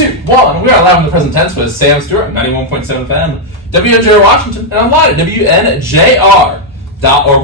2, 1. We are live in the present tense with Sam Stewart, 91.7 FM, WNJR Washington, and online at WNJR.org.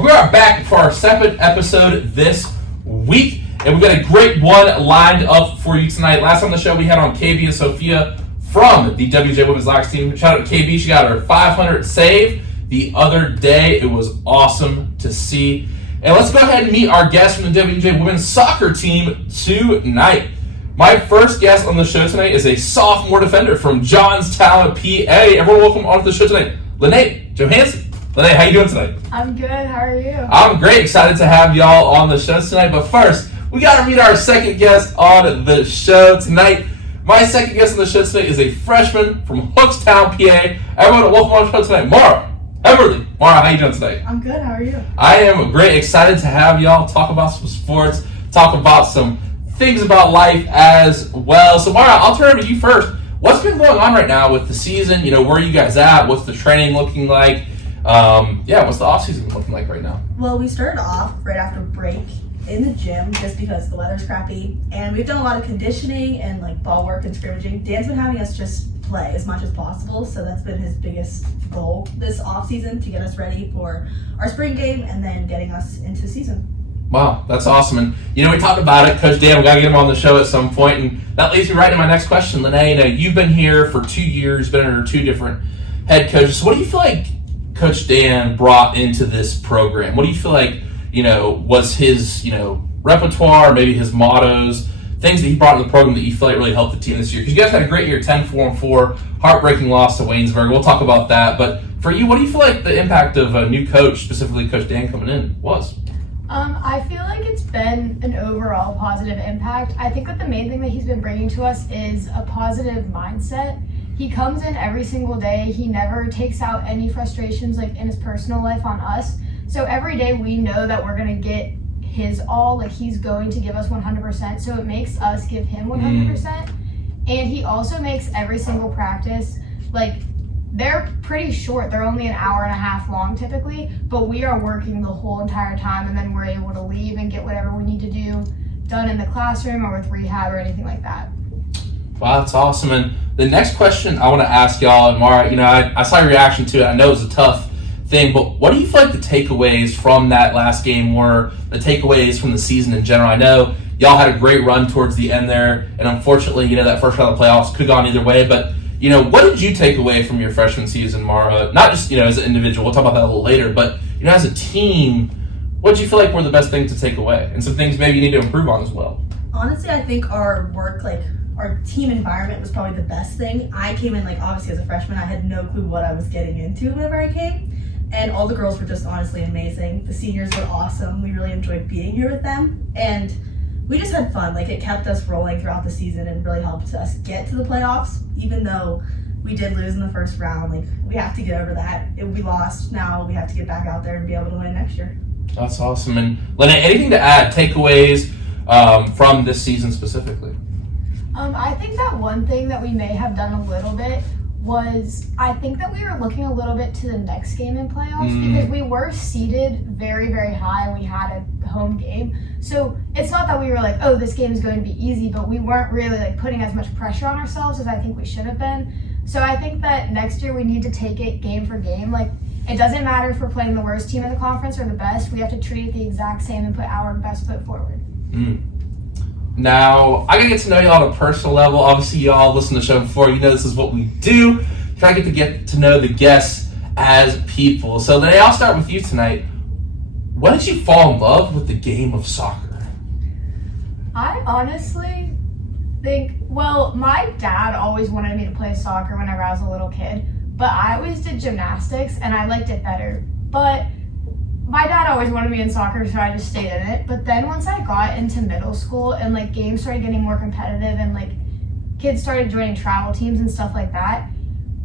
We are back for our second episode this week, and we've got a great one lined up for you tonight. Last on the show, we had on KB and Sophia from the WJ Women's Lacrosse team. Shout out to KB. She got her 500th save the other day. It was awesome to see. And let's go ahead and meet our guest from the WJ Women's Soccer team tonight. My first guest on the show tonight is a sophomore defender from Johnstown, PA. Everyone, welcome onto the show tonight, Linnea Johansson. Linnea, how you doing tonight? I'm good. How are you? I'm great. Excited to have y'all on the show tonight. But first, we got to meet our second guest on the show tonight. My second guest on the show tonight is a freshman from Hookstown, PA. Everyone, welcome on the show tonight, Maura. Heberle. Maura, how you doing tonight? I'm good. How are you? I am great. Excited to have y'all talk about some sports, talk about some things about life as well. So, Maura, I'll turn it over to you first. What's been going on right now with the season? You know, where are you guys at? What's the training looking like? What's the off-season looking like right now? Well, we started off right after break in the gym just because the weather's crappy, and we've done a lot of conditioning and like ball work and scrimmaging. Dan's been having us just play as much as possible, so that's been his biggest goal this off-season, to get us ready for our spring game and then getting us into season. Wow, that's awesome. And, you know, we talked about it. Coach Dan, we got to get him on the show at some point. And that leads me right to my next question. Linnea, you know, you've been here for 2 years, been under 2 different head coaches. So what do you feel like Coach Dan brought into this program? What do you feel like, you know, was his, you know, repertoire, maybe his mottos, things that he brought into the program that you feel like really helped the team this year? Because you guys had a great year, 10-4-4, heartbreaking loss to Waynesburg. We'll talk about that. But for you, what do you feel like the impact of a new coach, specifically Coach Dan coming in, was? I feel like it's been an overall positive impact. I think that the main thing that he's been bringing to us is a positive mindset. He comes in every single day. He never takes out any frustrations like in his personal life on us. So every day we know that we're going to get his all, like he's going to give us 100%. So it makes us give him 100%. And he also makes every single practice, like, they're pretty short. They're only an hour and a half long typically, but we are working the whole entire time, and then we're able to leave and get whatever we need to do done in the classroom or with rehab or anything like that. Wow, that's awesome. And the next question I want to ask y'all, and Maura, you know, I saw your reaction to it. I know it was a tough thing, but what do you feel like the takeaways from that last game were, the takeaways from the season in general? I know y'all had a great run towards the end there, and unfortunately, you know, that first round of the playoffs could have gone either way, but you know, what did you take away from your freshman season, Maura? Not just, you know, as an individual, we'll talk about that a little later, but, you know, as a team, what did you feel like were the best things to take away? And some things maybe you need to improve on as well. Honestly, I think our work, like our team environment was probably the best thing. I came in, like, obviously as a freshman, I had no clue what I was getting into whenever I came. And all the girls were just honestly amazing. The seniors were awesome. We really enjoyed being here with them. And we just had fun. Like, it kept us rolling throughout the season and really helped us get to the playoffs. Even though we did lose in the first round, like, we have to get over that. We lost. Now we have to get back out there and be able to win next year. That's awesome. And Linnea, anything to add, takeaways from this season specifically? I think that one thing that we may have done a little bit was, I think that we were looking a little bit to the next game in playoffs because we were seeded very, very high and we had a home game. So it's not that we were like, oh, this game is going to be easy, but we weren't really like putting as much pressure on ourselves as I think we should have been. So I think that next year we need to take it game for game. Like, it doesn't matter if we're playing the worst team in the conference or the best. We have to treat it the exact same and put our best foot forward. Now, I gotta get to know y'all on a personal level. Obviously, y'all listened to the show before. You know this is what we do. Try to get to know the guests as people. So, Linnea, I'll start with you tonight. When did you fall in love with the game of soccer? I honestly think, well, my dad always wanted me to play soccer whenever I was a little kid, but I always did gymnastics and I liked it better. But my dad always wanted me in soccer, so I just stayed in it. But then once I got into middle school and like games started getting more competitive and like kids started joining travel teams and stuff like that,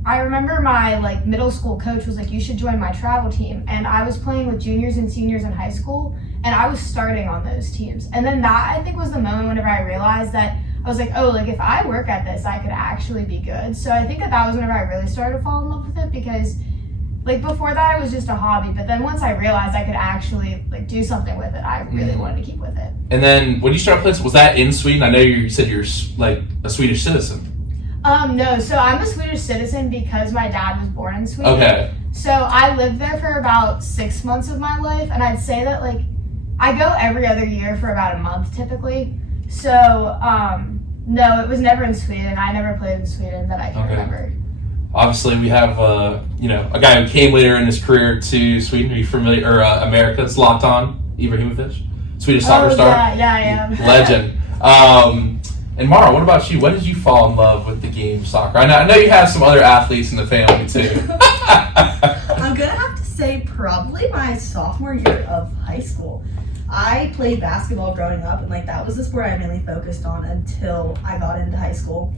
I remember my like middle school coach was like, you should join my travel team. And I was playing with juniors and seniors in high school and I was starting on those teams. And then that I think was the moment whenever I realized that I was like, oh, like if I work at this, I could actually be good. So I think that was whenever I really started to fall in love with it, because like before that it was just a hobby, but then once I realized I could actually like do something with it, I really wanted to keep with it. And then when you started playing, was that in Sweden? I know you said you're like a Swedish citizen. No, so I'm a Swedish citizen because my dad was born in Sweden. Okay. So I lived there for about 6 months of my life, and I'd say that like I go every other year for about a month typically. So no, it was never in Sweden. I never played in Sweden that I can remember. Obviously, we have a guy who came later in his career to Sweden. Are you familiar? Or America? Zlatan Ibrahimovic, Swedish soccer star. Yeah, I am. Legend. And Maura, what about you? When did you fall in love with the game of soccer? I know you have some other athletes in the family too. I'm gonna have to say probably my sophomore year of high school. I played basketball growing up, and like that was the sport I mainly focused on until I got into high school,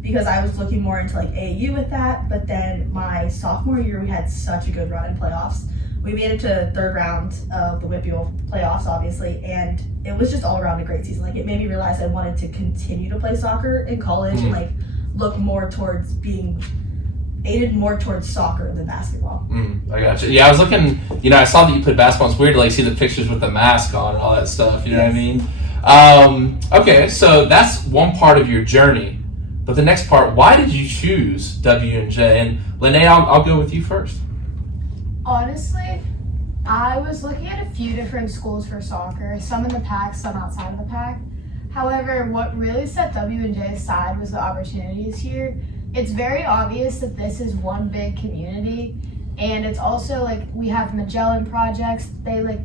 because I was looking more into like AAU with that. But then my sophomore year, we had such a good run in playoffs. We made it to third round of the WPIAL playoffs, obviously, and it was just all around a great season. Like it made me realize I wanted to continue to play soccer in college and like look more towards being aided more towards soccer than basketball. I got you. Yeah, I was looking. I saw that you played basketball. It's weird to like see the pictures with the mask on and all that stuff. You know what I mean? Okay, so that's one part of your journey. But the next part, why did you choose W&J? And Linnea, I'll go with you first. Honestly, I was looking at a few different schools for soccer, some in the pack, some outside of the pack. However, what really set W&J aside was the opportunities here. It's very obvious that this is one big community, and it's also like we have Magellan projects. They like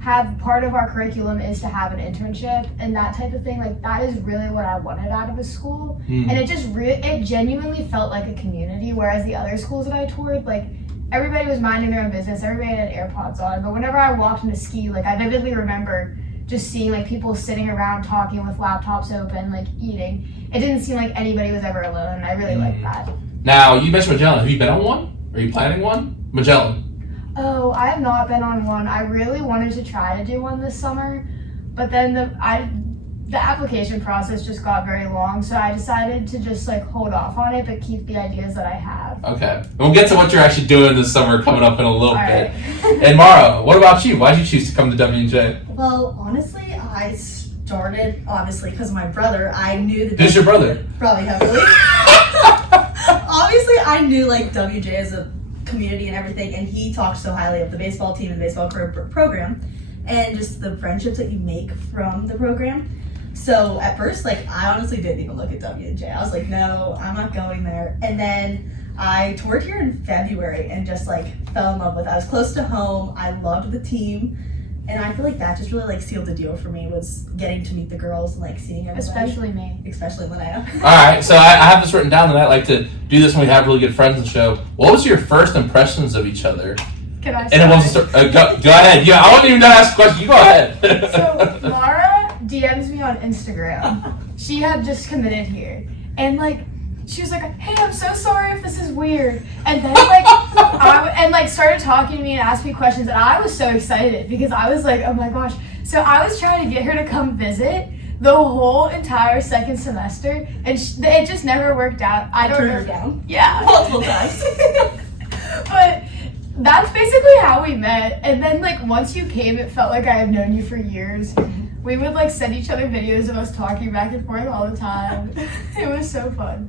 have part of our curriculum is to have an internship and that type of thing. Like that is really what I wanted out of a school, and it just it genuinely felt like a community. Whereas the other schools that I toured, like everybody was minding their own business, everybody had AirPods on. But whenever I walked into ski, like I vividly remember just seeing like people sitting around talking with laptops open, like eating. It didn't seem like anybody was ever alone, and I really liked that. Now, you mentioned Magellan. Have you been on one? Are you planning one? Magellan. Oh, I have not been on one. I really wanted to try to do one this summer, but then the application process just got very long, so I decided to just like hold off on it, but keep the ideas that I have. Okay. And we'll get to what you're actually doing this summer coming up in a little bit. And Maura, what about you? Why did you choose to come to W&J? Well, honestly, I started, obviously, because of my brother. I knew that... Who's your brother? Probably Heberle. Obviously, I knew like WJ as a community and everything, and he talked so highly of the baseball team and the baseball program, and just the friendships that you make from the program. So at first, like, I honestly didn't even look at W&J. I was like, no, I'm not going there. And then I toured here in February and just like fell in love with it. I was close to home. I loved the team. And I feel like that just really like sealed the deal for me, was getting to meet the girls and like seeing everybody. Especially me. Especially Linnea. All right, so I have this written down, and I like to do this when we have really good friends on the show. What was your first impressions of each other? Can I start? And it wasn't go ahead. Yeah, I wasn't even done to ask a question. You go ahead. So Maura DMs me on Instagram. She had just committed here, and like she was like, "Hey, I'm so sorry if this is weird," and then like started talking to me and asked me questions, and I was so excited because I was like, "Oh my gosh!" So I was trying to get her to come visit the whole entire second semester, and it just never worked out. I don't turned know. her down. Yeah, Multiple times. but that's basically how we met. And then like once you came, it felt like I had known you for years. We would like send each other videos of us talking back and forth all the time. It was so fun.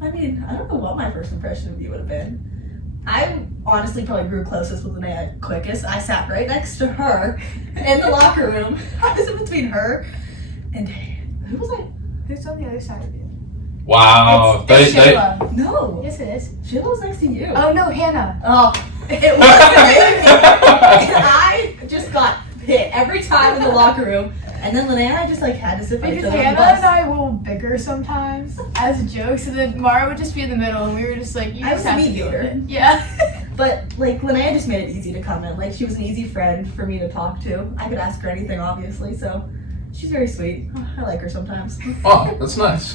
I mean, I don't know what my first impression of you would have been. I honestly probably grew closest with Linnea quickest. I sat right next to her in the locker room. I was in between her and who was I? Who's on the other side of you? Wow. It's Sheila. No. Yes, it is. Sheila was next to you. Oh no, Hannah. Oh, it was and I just got hit every time in the locker room. And then Linnea and I just like had to sit by each Because other on the Hannah bus. and I will bicker sometimes as jokes, and then Maura would just be in the middle, and we were just like, you I just was a have to deal with mediator. it. Yeah. But like Linnea just made it easy to come in. Like she was an easy friend for me to talk to. I could ask her anything, obviously. So she's very sweet. I like her sometimes. Oh, that's nice.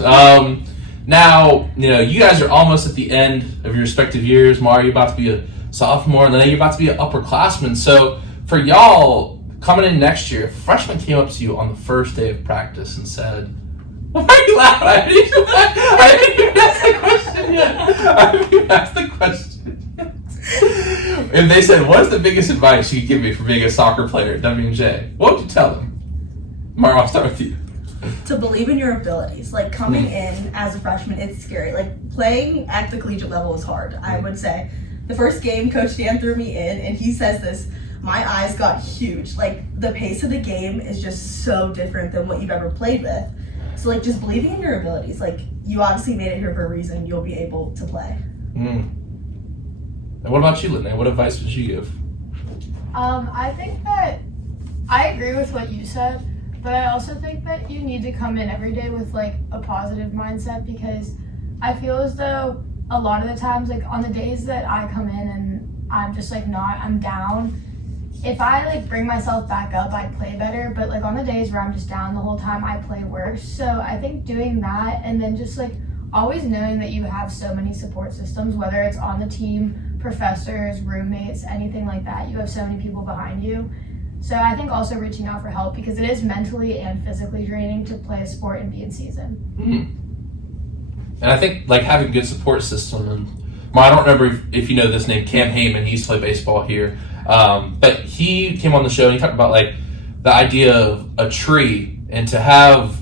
Now, you guys are almost at the end of your respective years. Maura, you're about to be a sophomore, and then you're about to be an upperclassman. So for y'all coming in next year, if a freshman came up to you on the first day of practice and said, "Why are you laughing? I didn't even ask the question yet. I haven't even asked the question yet." If they said, "What's the biggest advice you could give me for being a soccer player at W&J?" What would you tell them? Maura, I'll start with you. to believe in your abilities. Like, coming in as a freshman, it's scary. Like, playing at the collegiate level is hard, I would say. The first game, Coach Dan threw me in, and he says this, my eyes got huge. Like, the pace of the game is just so different than what you've ever played with. So, like, just believing in your abilities. Like, you obviously made it here for a reason. You'll be able to play. And what about you, Linnea? What advice would you give? I think that I agree with what you said, but I also think that you need to come in every day with like a positive mindset, because I feel as though a lot of the times, like on the days that I come in and I'm just like I'm down, if I like bring myself back up, I play better. But like on the days where I'm just down the whole time, I play worse. So I think doing that, and then just like always knowing that you have so many support systems, whether it's on the team, professors, roommates, anything like that, you have so many people behind you. So I think also reaching out for help, because it is mentally and physically draining to play a sport and be in season. And I think like having a good support system, and I don't remember if you know this name, Cam Heyman, he used to play baseball here, but he came on the show and he talked about like the idea of a tree, and to have,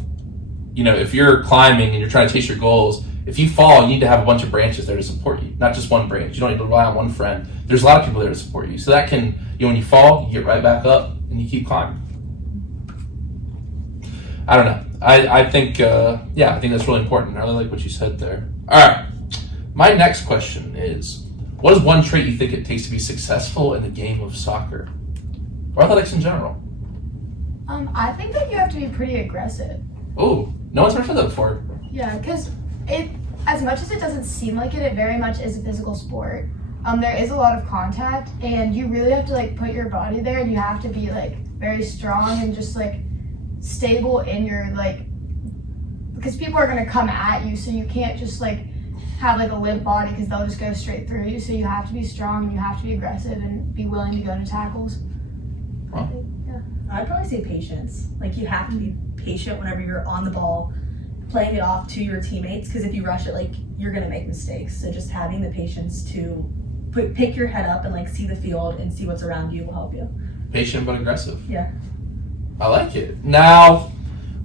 you know, if you're climbing and you're trying to chase your goals, if you fall, you need to have a bunch of branches there to support you, not just one branch. You don't need to rely on one friend. There's a lot of people there to support you. So that can, you know, when you fall, you get right back up and you keep climbing. I don't know. I think, I think that's really important. I really like what you said there. All right. My next question is, what is one trait you think it takes to be successful in the game of soccer? Or athletics in general? I think that you have to be pretty aggressive. Oh, no one's ever said that before. Yeah, because it, as much as it doesn't seem like it, it very much is a physical sport. There is a lot of contact, and you really have to like put your body there, and you have to be like very strong and just like stable in your like, because people are gonna come at you, so you can't just like have like a limp body, because they'll just go straight through you. So you have to be strong, and you have to be aggressive, and be willing to go to tackles. Huh. I'd probably say patience. Like, you have to be patient whenever you're on the ball, playing it off to your teammates, because if you rush it, like, you're gonna make mistakes. So just having the patience to pick your head up and like see the field and see what's around you will help you. Patient but aggressive. Yeah. I like it. Now,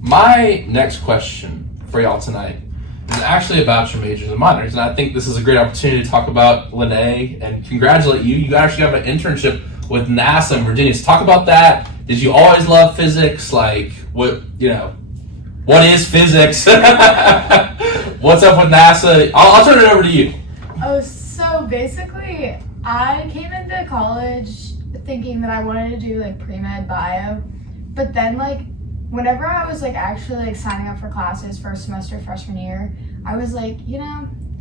my next question for y'all tonight is actually about your majors and minors, and I think this is a great opportunity to talk about Linnea and congratulate you. You actually have an internship with NASA in Virginia. So talk about that. Did you always love physics? Like, what is physics? What's up with NASA? I'll turn it over to you. Oh, so basically, I came into college thinking that I wanted to do like pre-med bio, but then like whenever I was like actually like signing up for classes first semester freshman year, I was like,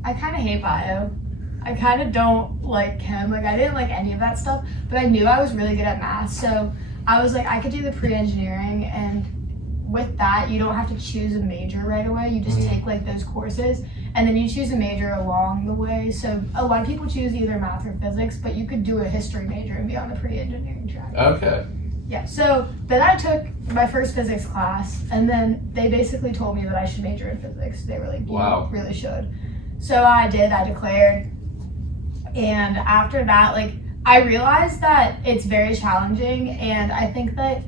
I kind of hate bio. I kind of don't like chem. Like, I didn't like any of that stuff, but I knew I was really good at math, so I was like, I could do the pre-engineering, and with that, you don't have to choose a major right away. You just take like those courses, and then you choose a major along the way. So a lot of people choose either math or physics, but you could do a history major and be on the pre-engineering track. Okay. Yeah, so then I took my first physics class, and then they basically told me that I should major in physics. They were like, you really should. So I did, I declared. And after that, like, I realized that it's very challenging, and I think that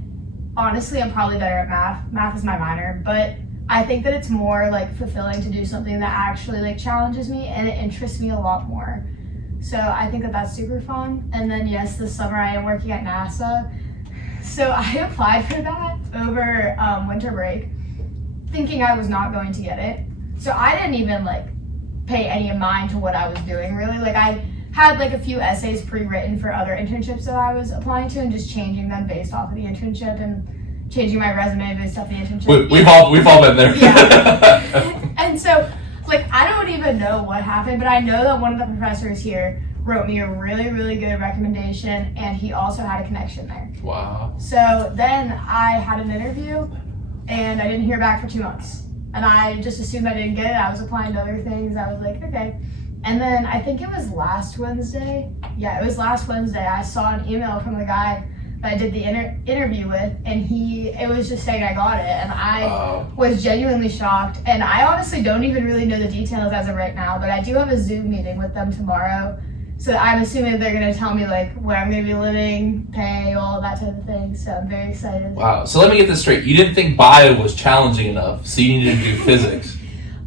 honestly, I'm probably better at math. Math is my minor, but I think that it's more like fulfilling to do something that actually like challenges me, and it interests me a lot more. So I think that that's super fun. And then yes, this summer I am working at NASA. So I applied for that over winter break, thinking I was not going to get it. So I didn't even like pay any mind to what I was doing really. Like, I had like a few essays pre-written for other internships that I was applying to, and just changing them based off of the internship, and changing my resume based off the internship. We've all been there. Yeah. And so like, I don't even know what happened, but I know that one of the professors here wrote me a really, really good recommendation, and he also had a connection there. Wow. So then I had an interview, and I didn't hear back for 2 months. And I just assumed I didn't get it. I was applying to other things. I was like, okay. And then I think it was last Wednesday. Yeah, it was last Wednesday. I saw an email from the guy that I did the interview with, and it was just saying I got it. And I was genuinely shocked. And I honestly don't even really know the details as of right now, but I do have a Zoom meeting with them tomorrow So I'm assuming they're going to tell me like where I'm going to be living, pay, all that type of thing. So I'm very excited. Wow. So let me get this straight. You didn't think bio was challenging enough, so you needed to do physics.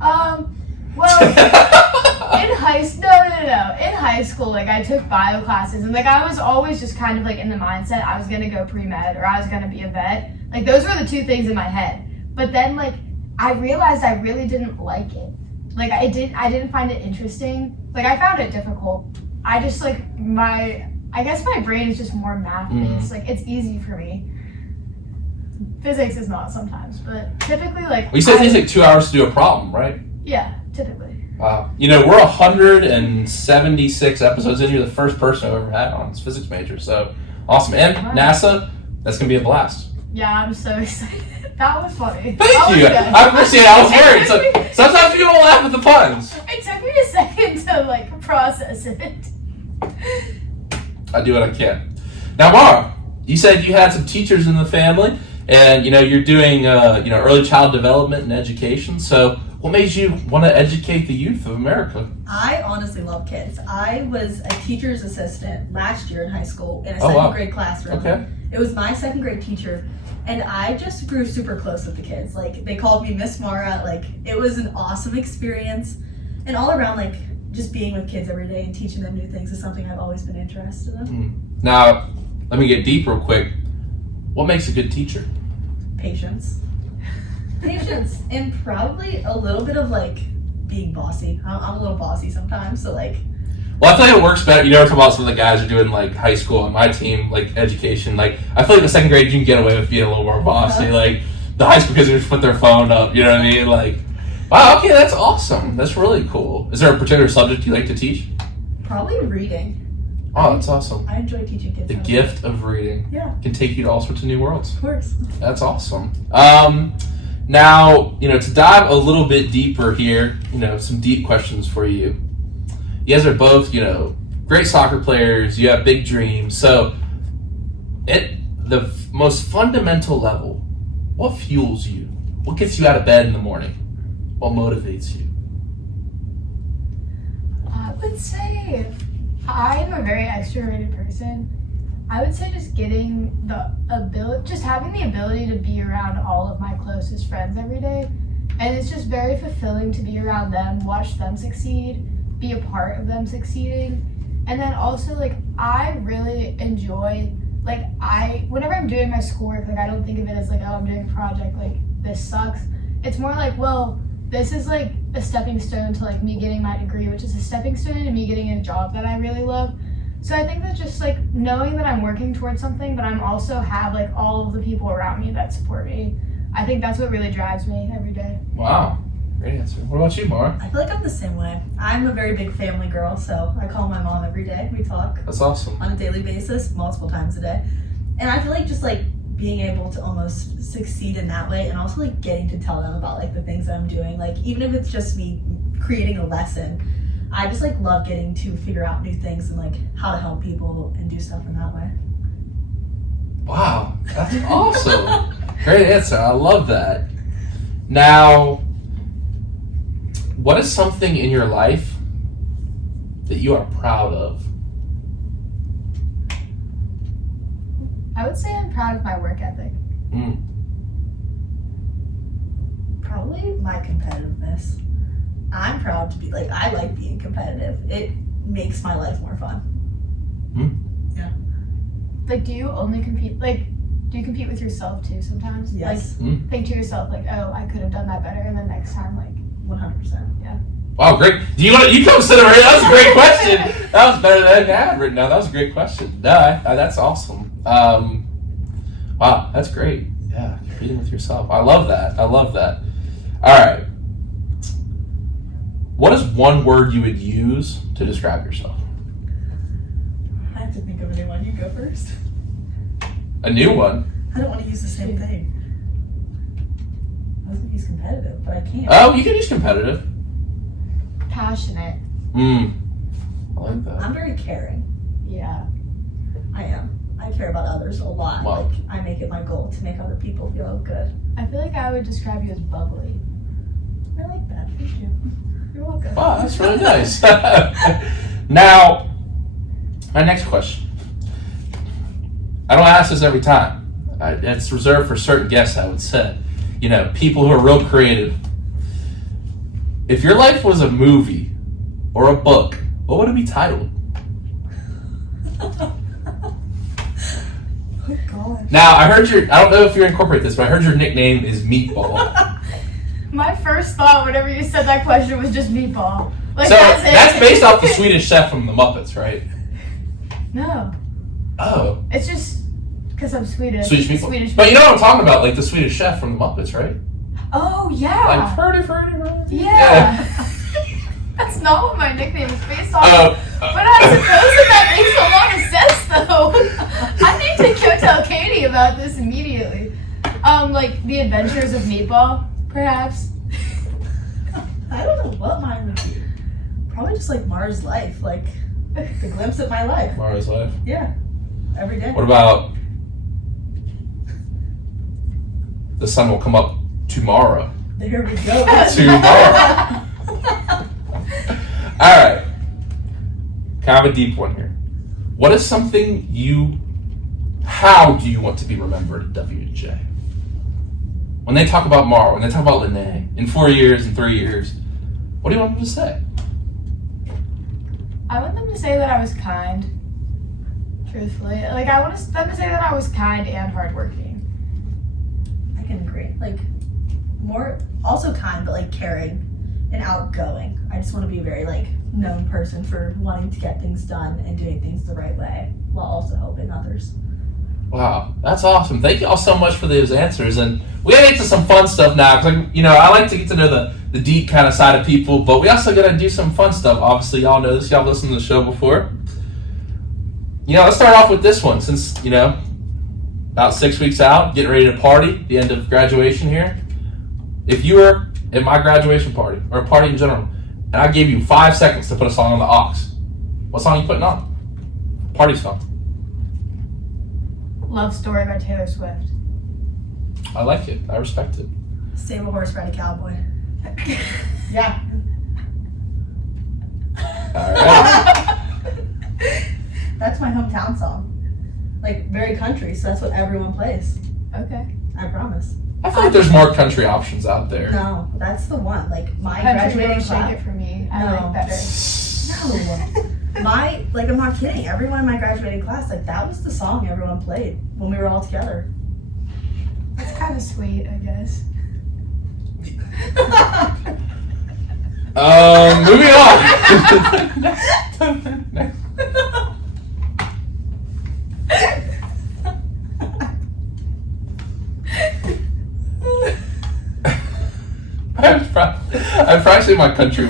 Well, in high school, like I took bio classes, and like I was always just kind of like in the mindset I was gonna go pre-med or I was gonna be a vet. Like those were the two things in my head. But then like I realized I really didn't like it. Like I didn't find it interesting. Like I found it difficult. I just like I guess my brain is just more math based. Like it's easy for me. Physics is not sometimes, but typically like. Well, you said it takes like 2 hours to do a problem, right? Yeah, typically. Wow. You know, we're 176 episodes in. You're the first person I've ever had on this physics major. So awesome. And NASA, that's going to be a blast. Yeah, I'm so excited. That was funny. Thank you. I appreciate it. I was worried. So, sometimes people laugh at the puns. It took me a second to like process it. I do what I can. Now, Maura, you said you had some teachers in the family, and you know you're doing early child development and education. So, what made you want to educate the youth of America? I honestly love kids. I was a teacher's assistant last year in high school in a second grade classroom. Okay. It was my second grade teacher, and I just grew super close with the kids. Like they called me Miss Maura. Like it was an awesome experience, and all around like just being with kids every day and teaching them new things is something I've always been interested in. Now, let me get deep real quick. What makes a good teacher? Patience, and probably a little bit of like being bossy. I'm a little bossy sometimes, so like. Well, I feel like it works better. You know, talk about some of the guys who are doing like high school on my team, like education. Like, I feel like the second grade you can get away with being a little more bossy. Like, the high school kids just put their phone up. You know what I mean? Like, wow, okay, that's awesome. That's really cool. Is there a particular subject you like to teach? Probably reading. Oh, that's awesome. I enjoy teaching kids. The gift of reading. Yeah. Can take you to all sorts of new worlds. Of course. That's awesome. Now, to dive a little bit deeper here, some deep questions for you. You guys are both, great soccer players. You have big dreams. So, at the most fundamental level, what fuels you? What gets you out of bed in the morning? What motivates you? I would say I'm a very extroverted person. I would say just getting having the ability to be around all of my closest friends every day. And it's just very fulfilling to be around them, watch them succeed, be a part of them succeeding. And then also, I really enjoy, whenever I'm doing my schoolwork, I don't think of it as, oh, I'm doing a project, this sucks. It's more this is, a stepping stone to, me getting my degree, which is a stepping stone to me getting a job that I really love. So I think that just, knowing that I'm working towards something, but I'm also have, all of the people around me that support me, I think that's what really drives me every day. Wow. Great answer. What about you, Maura? I feel like I'm the same way. I'm a very big family girl, so I call my mom every day. We talk. That's awesome. On a daily basis, multiple times a day. And I feel like just being able to almost succeed in that way, and also getting to tell them about the things that I'm doing. Even if it's just me creating a lesson, I just love getting to figure out new things and how to help people and do stuff in that way. Wow, that's awesome. Great answer. I love that. Now, what is something in your life that you are proud of? I would say I'm proud of my work ethic. Probably my competitiveness. I'm proud to be I like being competitive. It makes my life more fun. Yeah. Do you only compete? Do you compete with yourself too sometimes? Yes. Think to yourself oh, I could have done that better, and then next time 100%. Yeah. Wow, great. You come sit over here. That was a great question. That was better than I had written down. That was a great question. No, that's awesome. Wow, that's great. Yeah, competing with yourself. I love that. All right. What is one word you would use to describe yourself? I have to think of a new one. You go first. A new one? I don't want to use the same thing. I was going to use competitive, but I can't. Oh, you can use competitive. Passionate. I like that. I'm very caring. Yeah. I am. I care about others a lot. Wow. I make it my goal to make other people feel good. I feel like I would describe you as bubbly. I like that. Thank you. You're welcome. Wow, that's really nice. Now, My next question. I don't ask this every time. It's reserved for certain guests, I would say. You know, people who are real creative. If your life was a movie or a book, what would it be titled? Oh gosh. Now, I don't know if you incorporate this, but I heard your nickname is Meatball. My first thought whenever you said that question was just meatball. Like, So that's it. that's based off the Swedish Chef from the Muppets, right? No. Oh. It's just because I'm Swedish. Swedish Meatball. Swedish But you know what I'm talking about, like the Swedish Chef from the Muppets, right? Oh, yeah. Like, Ferdy. Yeah. That's not what my nickname is based on. Oh. But I suppose that makes a lot of sense, though. I need to go tell Katie about this immediately. Like the Adventures of Meatball, perhaps. I don't know what mine would be. Probably just like Mars life, like the glimpse of my life. Maura's life. Yeah, every day. What about the sun will come up tomorrow? There we go. Tomorrow. All right. Kind of a deep one here. What is something how do you want to be remembered at WJ? When they talk about Maura, when they talk about Linnea, in 4 years, in 3 years, what do you want them to say? I want them to say that I was kind. Truthfully. Like, I want them to say that I was kind and hardworking. I can agree. Like, more, also kind, but like caring and outgoing. I just want to be a very like known person for wanting to get things done and doing things the right way while also helping others. Wow, that's awesome. Thank you all so much for those answers. And we gotta get to some fun stuff now, because I like to get to know the deep kind of side of people, but we also gotta do some fun stuff. Obviously, y'all know this. Y'all listened to the show before. Let's start off with this one, since, about 6 weeks out, getting ready to party, the end of graduation here. If you were at my graduation party, or a party in general, and I gave you 5 seconds to put a song on the aux, what song are you putting on? Party song. Love Story by Taylor Swift. I like it. I respect it. Stable horse, ride a cowboy. Yeah. All right. That's my hometown song. Like, very country, so that's what everyone plays. Okay. I promise. I feel like there's more country options out there. No, that's the one. Like, my Country graduating Road, Shake class. It For Me. I No. like better. No. I'm not kidding. Everyone in my graduating class, like, that was the song everyone played when we were all together. That's kind of sweet, I guess. Moving on. I've probably seen my country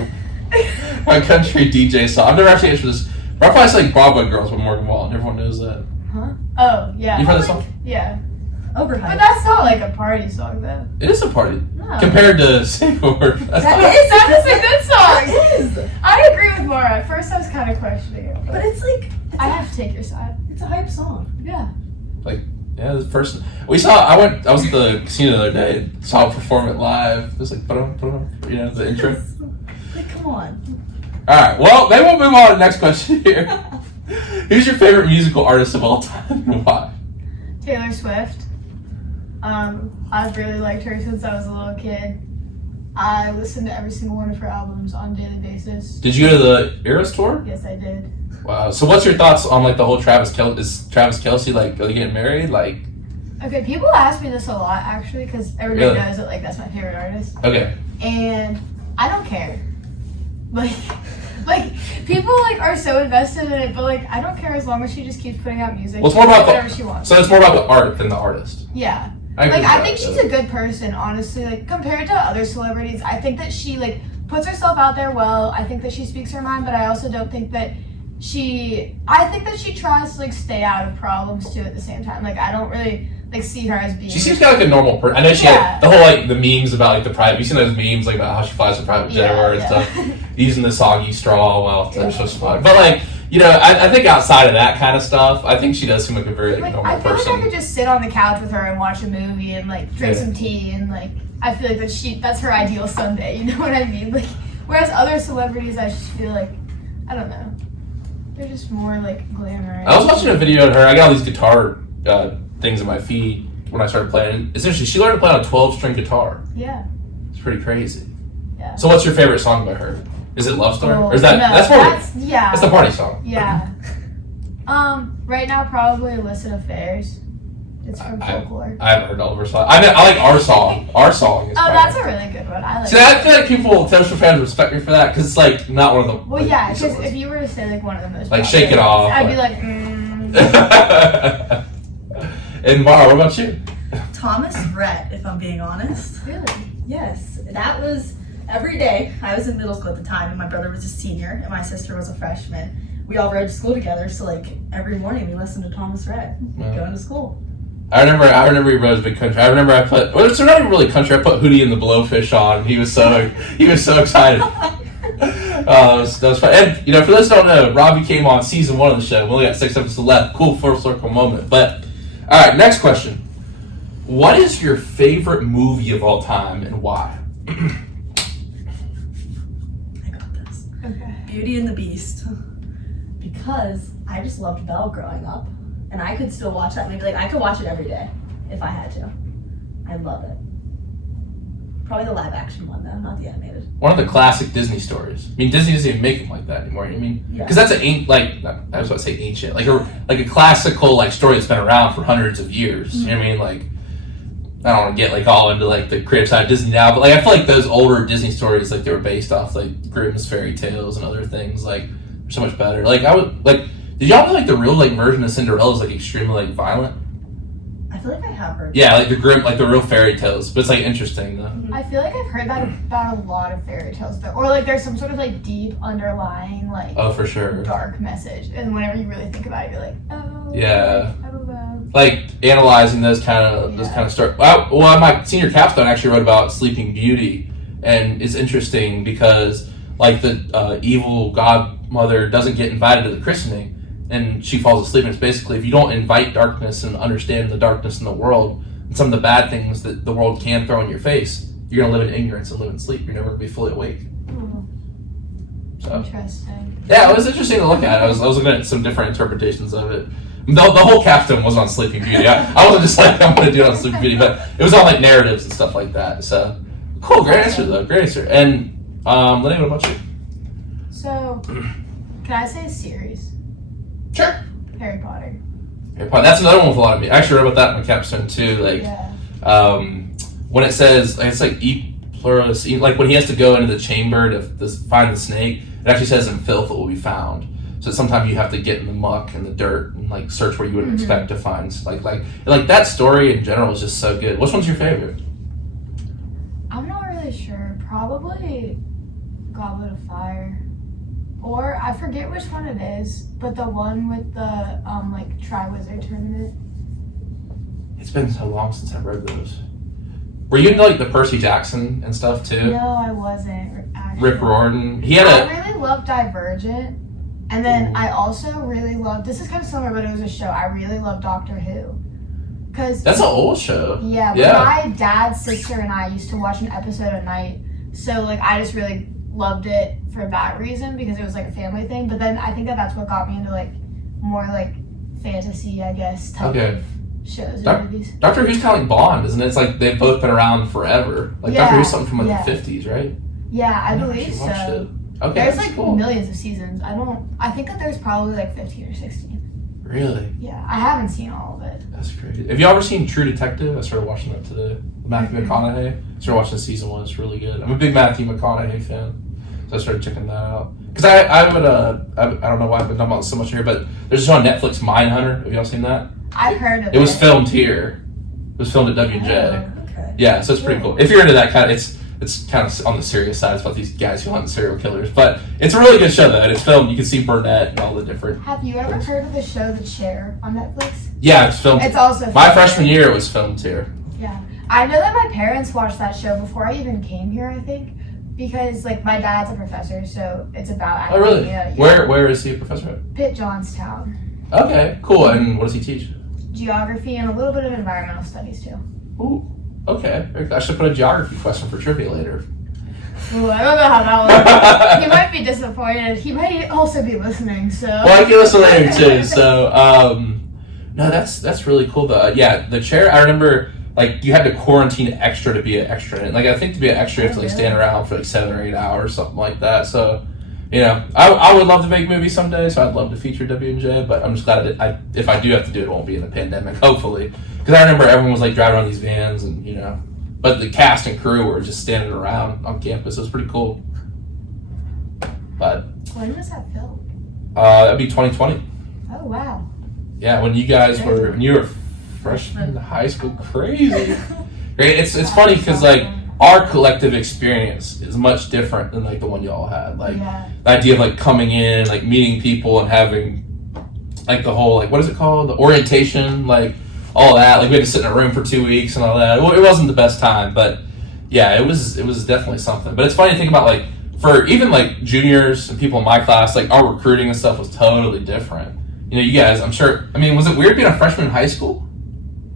DJ song. I've never actually answered this. But I probably say like Broadway Girls with Morgan Wallen. Everyone knows that. Huh? Oh, yeah. You've heard the song? Yeah. Overhyped. But that's not like a party song, though. It is a party. No. Compared to Stable Horse. That's That not- is That is a good song. It is. I agree with Maura. At first, I was kind of questioning it. But it's like, I have to take your side. it's a hype song. Yeah. Yeah, the first I was at the casino the other day, saw it perform it live. It was like, the intro. Like, come on. All right, well, maybe we'll move on to the next question here. Who's your favorite musical artist of all time and why? Taylor Swift. I've really liked her since I was a little kid. I listened to every single one of her albums on a daily basis. Did you go to the Eras tour? Yes, I did. Wow. So what's your thoughts on like the whole Travis Kelce? Is Travis Kelce like really getting married? Like, Okay, people ask me this a lot, actually, because everybody Really? knows that, like, that's my favorite artist. okay. And I don't care. Like, people, like, are so invested in it, but, like, I don't care as long as she just keeps putting out music. Well, it's more about whatever she wants. So it's more about the art than the artist. Yeah. I agree Like, with I that. think she's a good person, honestly. Like, compared to other celebrities, I think that she, like, puts herself out there well. I think that she speaks her mind, but I also don't think that I think that she tries to, like, stay out of problems, too, at the same time. Like, I don't really, like, see her as being... She seems kind of like a normal person. I know she Yeah. had the whole like the memes about like the private. You seen those memes like about how she flies a private jet everywhere and stuff, using the soggy straw. Well, that's just fun. But like I think outside of that kind of stuff, I think she does seem like a very like, Like, normal I feel person. like I could just sit on the couch with her and watch a movie and, like, drink Yeah. some tea and, like, I feel like that's her ideal Sunday, you know what I mean? Like, whereas other celebrities, I just feel like, I don't know. They're just more like glamorous. I was watching a video of her. I got all these guitar things in my feed when I started playing. Essentially, she learned to play on a 12-string guitar. Yeah. It's pretty crazy. Yeah. So, what's your favorite song by her? Is it Love Story? Oh, Or is that yeah. That's the party song. Yeah. Right now probably Illicit Affairs. It's from Folklore. I haven't heard all of her songs. I like Our Song. Our Song is that's a really good one. I like. See, I feel like Taylor fans respect me for that because it's like not one of them. Well, yeah, because if you were to say like one of the most like Shake It Off, I'd be like. And Maura, what about you? Thomas Rhett, if I'm being honest. Really? Yes, that was every day. I was in middle school at the time, and my brother was a senior, and my sister was a freshman. We all rode to school together, so like every morning we listened to Thomas Rhett going to school. I remember he rode big country. I remember I put it's not even really country. I put Hootie and the Blowfish on. He was so excited. That was fun. And for those who don't know, Robbie came on season 1 of the show. We only got 6 episodes left. Cool full circle moment. But all right, next question. What is your favorite movie of all time and why? I got this. Okay. Beauty and the Beast. Because I just loved Belle growing up. And I could still watch that movie. Like, I could watch it every day if I had to. I love it. Probably the live action one, though, not the animated. One of the classic Disney stories. I mean, Disney doesn't even make them like that anymore. You know what I mean? Yeah. Because that's I was about to say ancient. Like a classical story that's been around for hundreds of years. You know what I mean? Like, I don't want to get all into the creative side of Disney now, but I feel like those older Disney stories, they were based off Grimm's fairy tales and other things. They're so much better. Did y'all know the real version of Cinderella is extremely violent? I feel like I have heard. Yeah, the Grimm, the real fairy tales, but it's interesting though. Mm-hmm. I feel like I've heard that about a lot of fairy tales, though, or there's some sort of deep underlying oh, for sure, dark message, and whenever you really think about it, you're like, oh, yeah, I don't know. Analyzing those kind of stories. Well, my senior capstone actually wrote about Sleeping Beauty, and it's interesting because the evil godmother doesn't get invited to the christening. And she falls asleep, and it's basically if you don't invite darkness and understand the darkness in the world and some of the bad things that the world can throw in your face, you're going to live in ignorance and live in sleep. You're never going to be fully awake. So, interesting. Yeah, it was interesting to look at. I was looking at some different interpretations of it. The whole capstone was on Sleeping Beauty. I wasn't just I'm going to do it on Sleeping Beauty, but it was on narratives and stuff like that. So, cool. Great answer, though. Great answer. And, Linnea, what about you? So, can I say a series? Sure. Harry Potter. That's another one with a lot of me. I actually wrote about that in my capstone too. When it says E pluribus, when he has to go into the chamber to find the snake, it actually says in filth it will be found. So sometimes you have to get in the muck and the dirt and search where you wouldn't expect to find. That story in general is just so good. Which one's your favorite? I'm not really sure. Probably Goblet of Fire. Or, I forget which one it is, but the one with the, Tri-Wizard Tournament. It's been so long since I've read those. Were you into, the Percy Jackson and stuff, too? No, I wasn't, actually. Rick Riordan. I really loved Divergent, and then I also really loved, this is kind of similar, but it was a show, I really loved Doctor Who. That's an old show. Yeah, my dad's sister and I used to watch an episode a night, so, I just really loved it for that reason because it was a family thing. But then I think that's what got me into more fantasy, I guess, type of shows and movies. Doctor Who's kind of like Bond, isn't it? It's they've both been around forever. Doctor Who's something from the 50s, right? Yeah, I believe so. Okay, there's cool. Millions of seasons. I think that there's probably 15 or 16. Really? Yeah, I haven't seen all of it. That's crazy. Have you ever seen True Detective? I started watching that today. Matthew McConaughey. I started watching season 1. It's really good. I'm a big Matthew McConaughey fan. So I started checking that out. Because I don't know why I've been talking about this so much here, but there's a show on Netflix, Mindhunter. Have y'all seen that? I've heard of it. It was filmed here. It was filmed at W&J. Oh, okay. Yeah, so it's pretty cool. If you're into that kind of, it's kind of on the serious side. It's about these guys who hunt serial killers. But it's a really good show, though. And it's filmed. You can see Burnett and all the different... Have you ever heard of the show The Chair on Netflix? Yeah, it's filmed. It's also filmed. My freshman year, it was filmed here. Yeah. I know that my parents watched that show before I even came here, I think. Because, my dad's a professor, so it's about academia. Oh, really? Yeah. Where is he a professor at? Pitt Johnstown. Okay, cool. And what does he teach? Geography and a little bit of environmental studies, too. Ooh, okay. I should put a geography question for trivia later. Ooh, I don't know how that was. He might be disappointed. He might also be listening. So. Well, I can listen later too. So, no, that's really cool. Though, yeah, the chair. I remember like you had to quarantine extra to be an extra in it. Like I think to be an extra, you have to like stand around for like 7 or 8 hours, something like that. So, I would love to make movies someday. So I'd love to feature W&J, but I'm just glad if I do have to do it, it won't be in a pandemic. Hopefully, because I remember everyone was like driving around these vans and but the cast and crew were just standing around on campus. It was pretty cool. But when was that filmed? that'd be 2020. Oh wow. Yeah, when you were freshmen in high school, crazy. Great. It's funny because like our collective experience is much different than like the one y'all had. Like the idea of like coming in, like meeting people and having like the whole like what is it called? The orientation, like all that. Like we had to sit in a room for 2 weeks and all that. It wasn't the best time, but yeah, it was definitely something. But it's funny to think about like for even like juniors and people in my class, like our recruiting and stuff was totally different. You guys, I'm sure. I mean, was it weird being a freshman in high school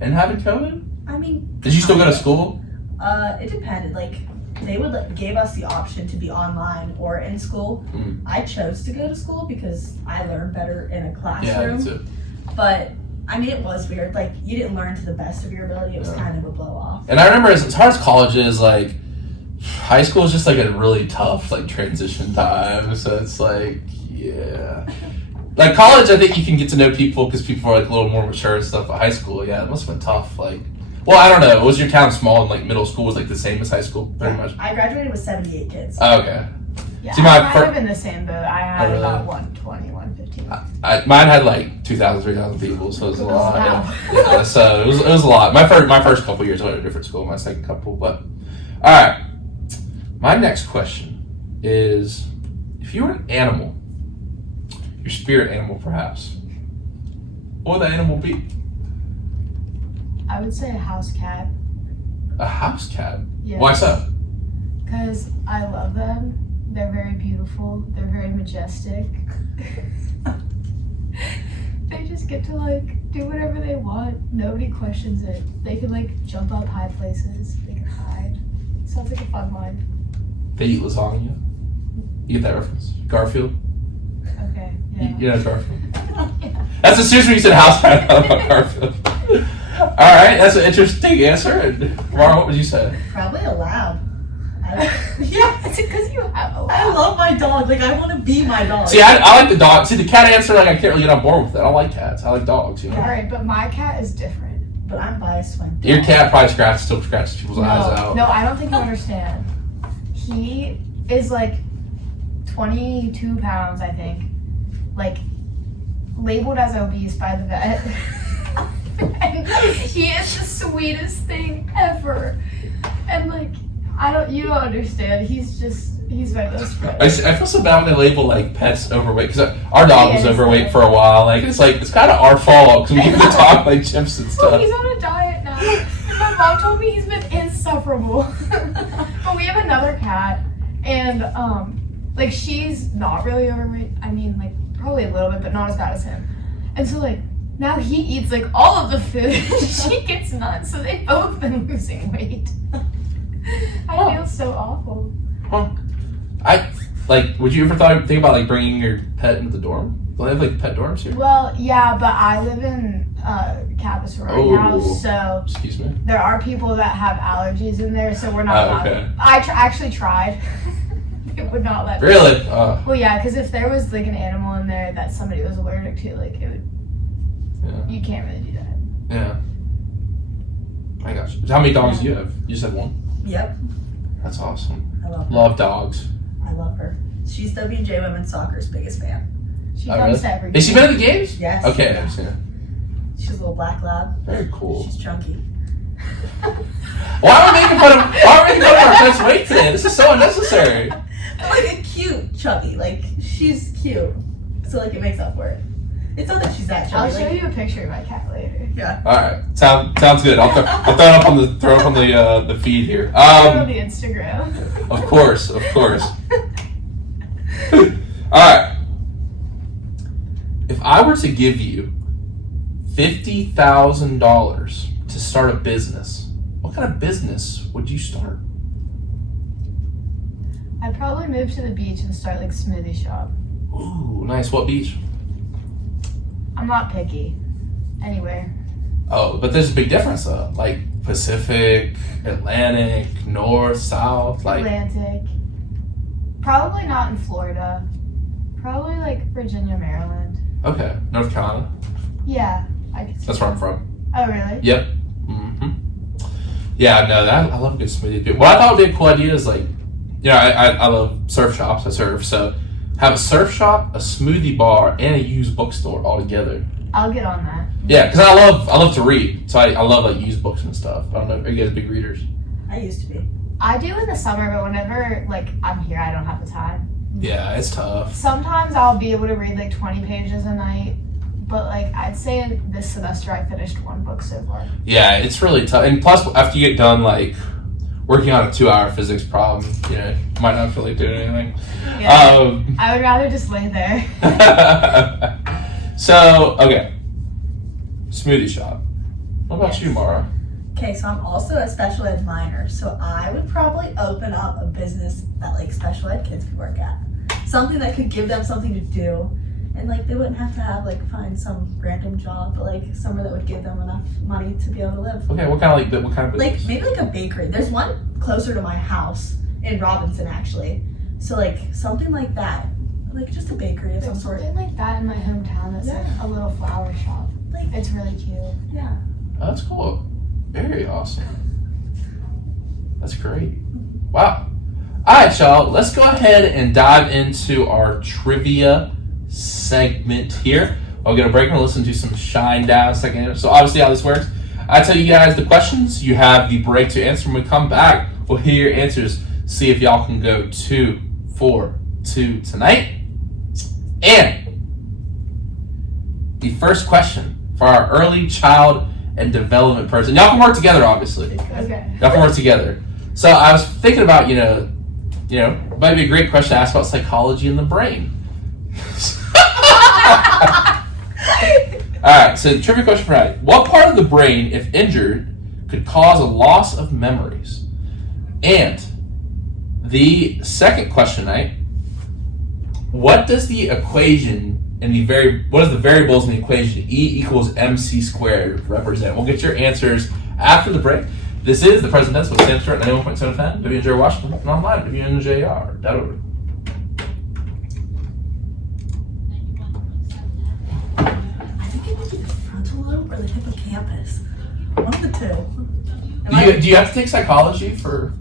and having COVID? I mean, did you still go to school? It depended. Like they gave us the option to be online or in school. I chose to go to school because I learned better in a classroom. Yeah, me too. But I mean, it was weird. Like you didn't learn to the best of your ability. It was kind of a blow off. And I remember as hard as college is, like high school is just like a really tough like transition time. So it's like like college, I think you can get to know people because people are like a little more mature and stuff. But high school, it must have been tough. Like, well, I don't know. Was your town small and like middle school was like the same as high school, pretty much? I graduated with 78 kids. Oh, okay. Yeah, See, I might have been the same boat. I had about 120, 115. Mine had like 2,000, 3,000 people, so it was a lot. Wow. Yeah, so it was a lot. My first couple years, I went to a different school. My second couple, but all right. My next question is: if you were an animal, your spirit animal, perhaps, what would that animal be? I would say a house cat. A house cat? Yes. Why so? Because I love them. They're very beautiful. They're very majestic. They just get to like do whatever they want. Nobody questions it. They can like jump up high places. They can hide. Sounds like a fun life. They eat lasagna. You get that reference? Garfield? Okay, yeah. You know Garfield? Yeah. That's as soon as you said house cat, I thought about Garfield. Alright, that's an interesting answer. And Maura, what would you say? Probably a lab. Yeah, it's because you have a lab. I love my dog. Like, I want to be my dog. See, I like the dog. See, the cat answer, like, I can't really get on board with it. I don't like cats. I like dogs, Alright, but my cat is different. But I'm biased when Your cat probably still scratches people's eyes out. No, I don't think you understand. He is like 22 pounds, I think. Like, labeled as obese by the vet. And he is the sweetest thing ever. And like, you don't understand. He's my best friend. I feel so bad when they label like pets overweight because our dog was overweight for a while. Like it's kind of our fault because we give the dog like chips and stuff. Well, he's on a diet now. And my mom told me he's been insufferable. But we have another cat, and like she's not really overweight. I mean, like probably a little bit, but not as bad as him. And so like now he eats like all of the food. She gets none. So they've both been losing weight. I feel so awful. Huh. Would you ever think about like bringing your pet into the dorm? Do they have like pet dorms here? Well, yeah, but I live in campus right now, so excuse me. There are people that have allergies in there, so we're not allowed. Okay. I actually tried. It would not let me. Really? Well, yeah, because if there was like an animal in there that somebody was allergic to, like it would. Yeah. You can't really do that. Yeah. I got you. How many dogs do you have? You said one? Yep. That's awesome. I love her. Love dogs. I love her. She's W&J Women's Soccer's biggest fan. She comes to every game. Has she been at the games? Yes. Okay, Yeah. I've seen her. She's a little black lab. Very cool. She's chunky. Why are we making fun of our pet's weight today? This is so unnecessary. Like a cute chubby. Like, she's cute. So, like, it makes up for it. It's not that she's that chubby. I'll show you a picture of my cat later. Yeah. All right, sounds good. I'll throw it up on the feed here. Put it on the Instagram. Of course. All right. If I were to give you $50,000 to start a business, what kind of business would you start? I'd probably move to the beach and start like smoothie shop. Ooh, nice. What beach? I'm not picky. Anywhere. Oh, but there's a big difference though. Like Pacific, Atlantic, North, South, like Atlantic. Probably not in Florida. Probably like Virginia, Maryland. okay, North Carolina. Yeah, I could see. That's where I'm from. Oh, really? Yep. Yeah, no, I love a good smoothie. What I thought would be a cool idea is like, you know, I love surf shops. I surf, so have a surf shop, a smoothie bar, and a used bookstore all together. I'll get on that. Yeah, because I love to read, so I love like used books and stuff. I don't know, are you guys big readers? I used to be. I do in the summer, but whenever like I'm here, I don't have the time. Yeah, it's tough. Sometimes I'll be able to read like 20 pages a night, but like I'd say in this semester I finished one book so far. Yeah, it's really tough. And plus, after you get done like working on a 2-hour physics problem, you know, you might not feel like doing anything. Yeah, I would rather just lay there. So, okay. Smoothie shop. What about you, Maura? Okay, so I'm also a special ed minor, so I would probably open up a business that like special ed kids could work at. Something that could give them something to do, and like they wouldn't have to have like find some random job, but like somewhere that would give them enough money to be able to live. Okay, what kind of business? Like maybe like a bakery. There's one closer to my house in Robinson actually, so like something like that, like just a bakery of some There's sort. something like that in my hometown that's like a little flower shop. Like It's really cute. yeah. Oh, that's cool. Very awesome. That's great. Wow. All right, y'all. Let's go ahead and dive into our trivia segment here. I'll get a break and listen to some Shine Down second. So obviously how this works, I tell you guys the questions. You have the break to answer. When we come back, we'll hear your answers. See if y'all can go 2 for 2 tonight. And the first question for our early child and development person. Y'all can work together, obviously. Okay. Y'all can work together. So I was thinking about, you know, might be a great question to ask about psychology in the brain. All right, so trivia question for tonight. What part of the brain, if injured, could cause a loss of memories? And the second question tonight, what does the equation and what does the variables in the equation E equals MC squared represent? We'll get your answers after the break. This is the Present Tense with Sam Stewart, 91.7 FM, WNJ Washington, and online at WNJR.org. I think it would be the frontal lobe or the hippocampus. One of the two. Do you have to take psychology for?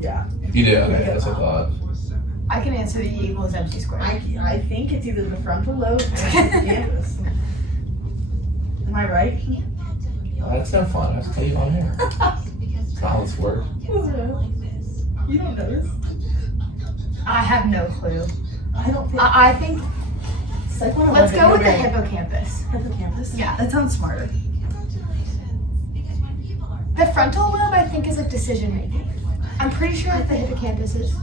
Yeah. You do. Okay, that's what I thought. I can answer the E equals MC squared. I think it's either the frontal lobe or the hippocampus. Am I right? That's no fun. I have to tell you on here. That's not how this works. You don't know this? I have no clue. I don't think. I think It's like one of let's my go with the favorite- hippocampus. Hippocampus? Yeah. That sounds smarter. The frontal lobe, I think, is like decision making. I'm pretty sure that the hippocampus is.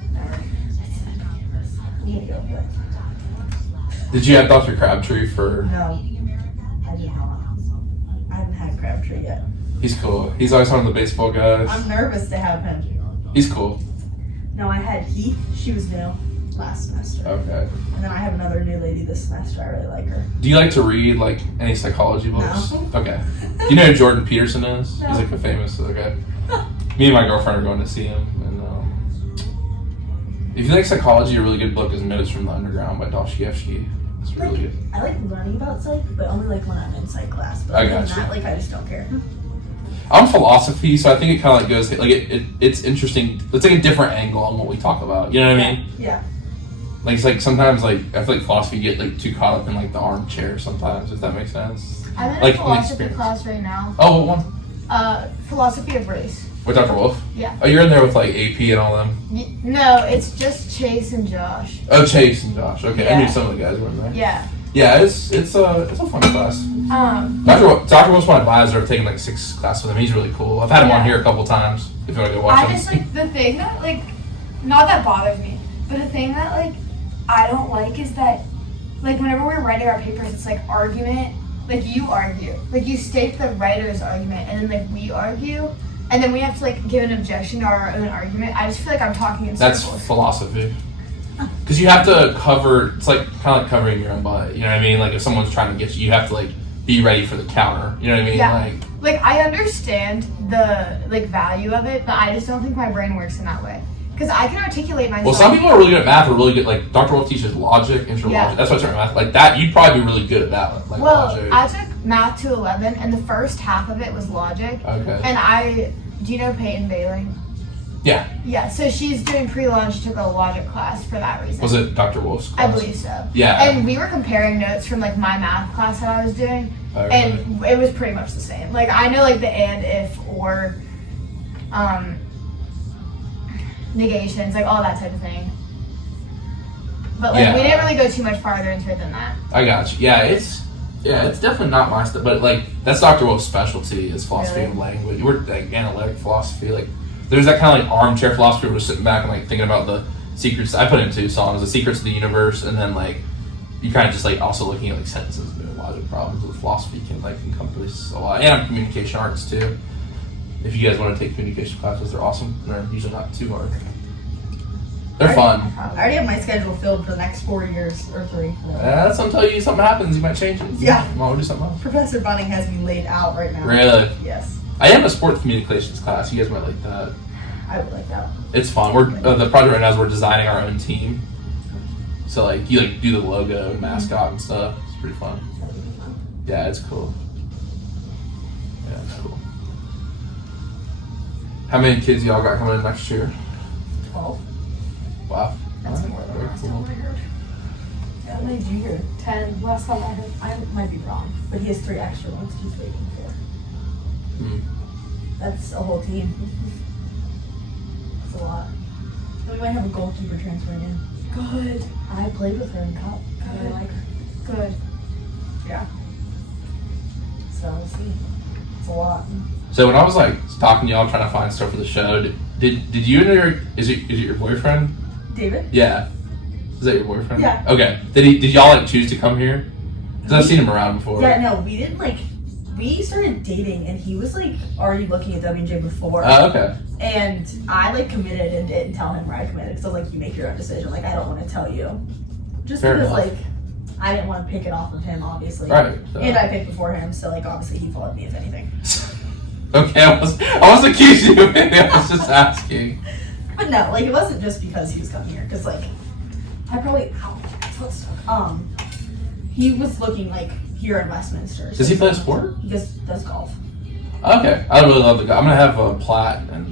Did you have Dr. Crabtree for? No, I did not. I haven't had Crabtree yet. He's cool. He's always one of the baseball guys. I'm nervous to have him. He's cool. No, I had Heath. She was new last semester. Okay. And then I have another new lady this semester. I really like her. Do you like to read like any psychology books? No. Okay. Do you know who Jordan Peterson is? No. He's like a famous guy. Me and my girlfriend are going to see him. And if you like psychology, a really good book is Notes from the Underground by Dostoevsky. It's really good. I like learning about psych, but only like when I'm in psych class. But I other than gotcha. that, like I just don't care. I'm philosophy, so I think it kind of like goes like it's interesting. It's like a different angle on what we talk about. You know what I mean? Yeah. Like it's like sometimes like I feel like philosophy get like too caught up in like the armchair sometimes, if that makes sense. I'm in Like, a an philosophy experience. class right now. Oh, what one? Philosophy of race. With Dr. Wolf? Yeah. Oh, you're in there with like AP and all them. No, it's just Chase and Josh. Oh, Chase and Josh. Okay, I Yeah. knew some of the guys were in there. Yeah. Yeah, it's a fun class. Dr. Wolf's my advisor. I've taken like 6 classes with him. He's really cool. I've had him on here a couple times. If you want to go watch I him. just like the thing that like, not that bothers me, but the thing that like I don't like is that like whenever we're writing our papers, it's like argument. Like you argue, like you state the writer's argument, and then like we argue, and then we have to like give an objection to our own argument. I just feel like I'm talking in That's circles. philosophy. Because you have to cover. It's like kind of like covering your own butt. You know what I mean? Like if someone's trying to get you, you have to like be ready for the counter. You know what I mean? Yeah. Like I understand the like value of it, but I just don't think my brain works in that way. Because I can articulate myself. Well, some people are really good at math. Or really good. Like Dr. Wolf teaches logic, intro logic. That's what's in math. Like that, you'd probably be really good at that. Like logic. I took math to 11, and the first half of it was logic. Okay. And do you know Peyton Bailey? Yeah. Yeah. So she's doing pre-launch. Took a logic class for that reason. Was it Dr. Wolf's class? I believe so. Yeah. And we were comparing notes from like my math class that I was doing, and it was pretty much the same. Like I know like the and, if, or, negations, like all that type of thing. But like we didn't really go too much farther into it than that. I got you. Yeah, it's definitely not my stuff. But like that's Dr. Wolf's specialty is philosophy of language. We're like analytic philosophy. Like there's that kind of like armchair philosophy where we're sitting back and like thinking about the secrets. I put it in 2 songs: the secrets of the universe, and then like you kind of just like also looking at like sentences and logic problems. With philosophy can like encompass a lot. And I'm communication arts too. If you guys want to take communication classes, they're awesome. They're usually not too hard. They're fun. I already have my schedule filled for the next 4 years or 3. That's until something happens, you might change it. Yeah. You might do something else. Professor Bunning has me laid out right now. Really? Yes. I am a sports communications class. You guys might like that. I would like that. It's fun. We're the project right now is we're designing our own team. So like you like do the logo and mascot and stuff. It's pretty fun. Yeah, it's cool. Yeah, it's cool. How many kids y'all got coming in next year? 12. Wow. That's more than last time I heard. How many do you hear? 10. Last time I heard. I might be wrong, but he has 3 extra ones he's waiting for. That's a whole team. That's a lot. And we might have a goalkeeper transferring in. Good. I played with her in Cup. I really like her. Good. Yeah. So we'll see. It's a lot. So when I was like talking to y'all trying to find stuff for the show, did you and your is it your boyfriend? David? Yeah. Is that your boyfriend? Yeah. Okay. Did y'all like choose to come here? Because I've seen him around before. Yeah, no, we didn't like. We started dating, and he was like already looking at W&J before. Oh, okay. And I like committed and didn't tell him where I committed because I was like, you make your own decision. Like I don't want to tell you, just Fair because enough. like I didn't want to pick it off of him, obviously. Right. So. And I picked before him, so like obviously he followed me if anything. Okay, I was accusing you of anything. I was just asking. But no, like it wasn't just because he was coming here, because like I probably he was looking like here in Westminster. Does he play a sport? He does golf. Okay, I really love the guy. I'm gonna have Platt and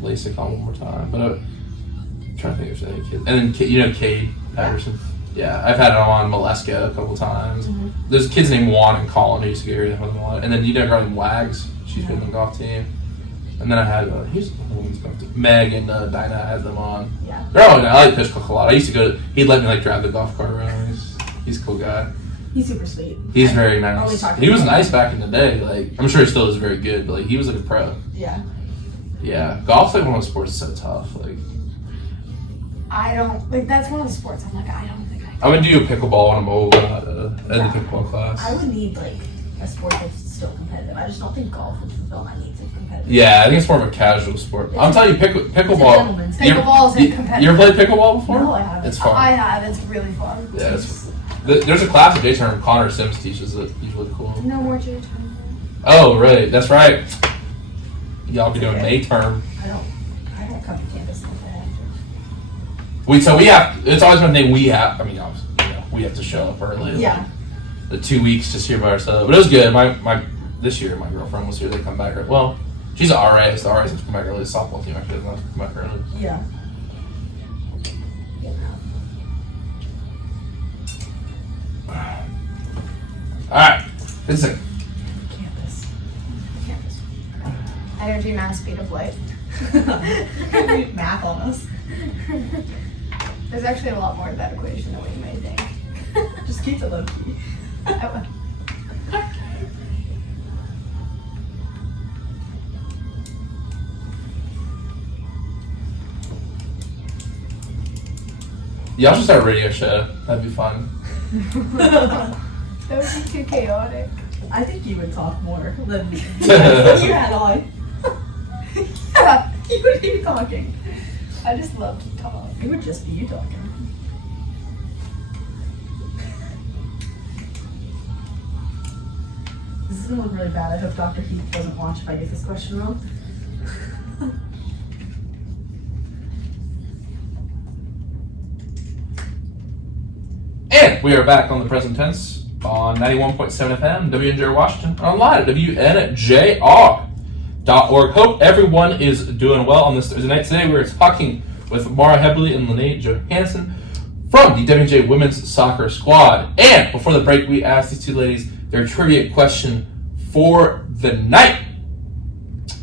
LASIK on one more time, but I'm trying to think if there's any kids. And then you know Cade Patterson. Yeah, I've had him on Maleska a couple times. Mm-hmm. There's kids named Juan and Colin who used to get here with him a lot. And then you know a girl named Wags. She's been on the golf team. And then I had Meg and Dinah. I had them on. Yeah. They're all good. I like Pitchcock a lot. I used to go. He'd let me like drive the golf cart around. He's a cool guy. He's super sweet. He's very nice. He was nice back in the day. Like I'm sure he still is very good. But like he was like a pro. Yeah. Yeah, golf's like one of the sports that's so tough. Like I don't like. That's one of the sports. I'm like, I don't think I can. I'm gonna do pickleball when I'm old at the pickleball class. I would need like a sport that's still competitive. I just don't think golf would fulfill my needs of competitive. Yeah, I think it's more of a casual sport. I'm telling you, pickleball. gentleman's game. Pickleball is competitive. You ever played pickleball before? No, I haven't. It's fun. I have. It's really fun. Yeah, there's a class at J-Term. Connor Sims teaches it. He's really cool. No more J-Term. Oh, really? That's right. Y'all be doing May term. I don't come to campus unless I have to. So we have. It's always been a thing we have. I mean, obviously, we have to show up early. Yeah. The 2 weeks just here by ourselves, but it was good. My this year my girlfriend was here. They come back early. Well, she's an RA, so the RAs have to come back early. The softball team actually doesn't have to come back early. Yeah. All right, this is Campus. Energy, mass, speed of light. Read math on us. There's actually a lot more to that equation than what you may think. Just keep it low key. y'all should start a radio show. That'd be fun. That would be too chaotic. I think you would talk more than you had on. You would be talking. I just love to talk. It would just be you talking. This is gonna look really bad. I hope Dr. Heath doesn't watch if I get this question wrong. And we are back on the present tense on 91.7 FM, WNJ Washington, online at WNJR.org. Hope everyone is doing well on this Thursday night. Today we are talking with Maura, Heberle, and Linnea Johansson from the WNJ Women's Soccer Squad. And before the break, we asked these two ladies their trivia question for the night.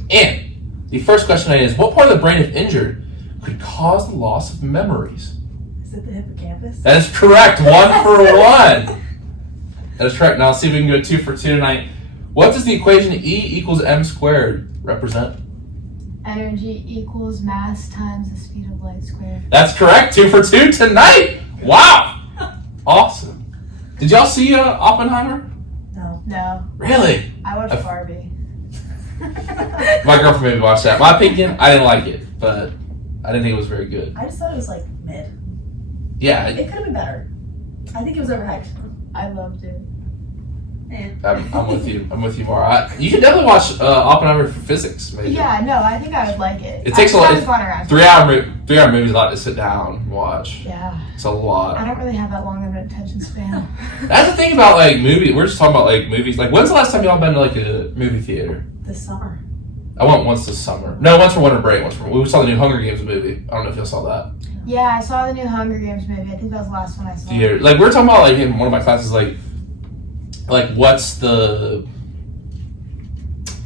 And the first question is, what part of the brain, if injured, could cause the loss of memories? Is it the hippocampus? That is correct. 1 for 1. That is correct. Now let's see if we can go 2 for 2 tonight. What does the equation E equals m squared represent? Energy equals mass times the speed of light squared. That's correct. 2 for 2 tonight. Wow. Awesome. Did y'all see Oppenheimer? No. Really? I watched Barbie. My girlfriend made me watch that. My opinion, I didn't like it, but I didn't think it was very good. I just thought it was like mid. Yeah. It could have been better. I think it was overhyped. I loved it. I'm with you. I'm with you, Maura. You can definitely watch Oppenheimer for physics, maybe. Yeah, no, I think I would like it. It takes a lot. 3-hour 3-hour movie is a lot to sit down and watch. Yeah. It's a lot. I don't really have that long of an attention span. That's the thing about like movies. We're just talking about like movies. Like, when's the last time y'all been to like a movie theater? This summer. I went once this summer. No, once for winter break. We saw the new Hunger Games movie. I don't know if y'all saw that. Yeah, I saw the new Hunger Games movie. I think that was the last one I saw. Theater. Like, we're talking about like in one of my classes, like what's the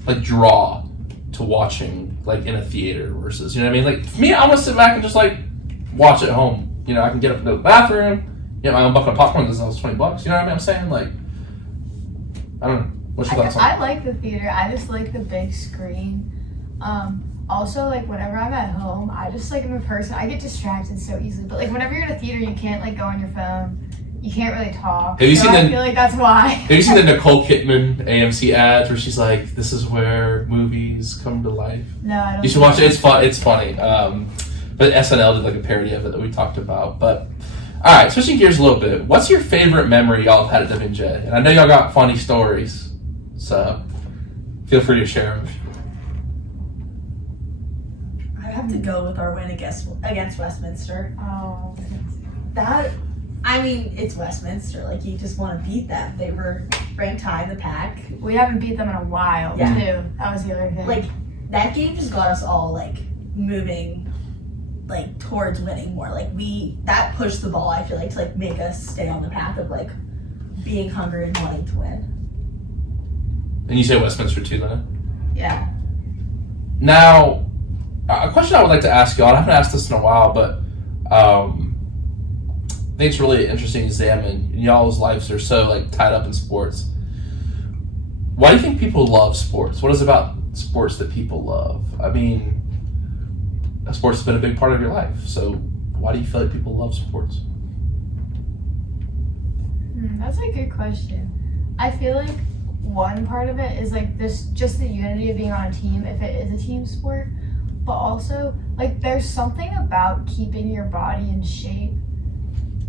like draw to watching like in a theater versus, you know what I mean? Like, for me, I'm gonna sit back and just like watch at home. You know, I can get up and go to the bathroom, get my own bucket of popcorn. This was $20. You know what I mean? I'm saying, like, I don't know. What's your thoughts on I like the theater. I just like the big screen. Also, like, whenever I'm at home, I just, like, I'm a person. I get distracted so easily. But, like, whenever you're in a theater, you can't, like, go on your phone. You can't really talk. Have you seen I feel like that's why. Have you seen the Nicole Kidman AMC ads where she's like, "This is where movies come to life"? No, I don't. You should watch it. It's fun. It's funny. But SNL did like a parody of it that we talked about. But all right, switching gears a little bit. What's your favorite memory y'all have had at WNJ? And I know y'all got funny stories, so feel free to share them. I have to go with our win against Westminster. Oh. That, I mean, it's Westminster. Like, you just want to beat them. They were ranked high in the pack. We haven't beat them in a while, Yeah. too. That was the other thing. Like, that game just got us all, like, moving, like, towards winning more. Like, that pushed the ball, I feel like, to, like, make us stay on the path of, like, being hungry and wanting to win. And you say Westminster too, then? Yeah. Now, a question I would like to ask y'all, and I haven't asked this in a while, but I think it's really interesting to examine. Y'all's lives are so like tied up in sports. Why do you think people love sports? What is it about sports that people love? I mean, sports has been a big part of your life, so why do you feel like people love sports? That's a good question. I feel like one part of it is like this, just the unity of being on a team if it is a team sport, but also like there's something about keeping your body in shape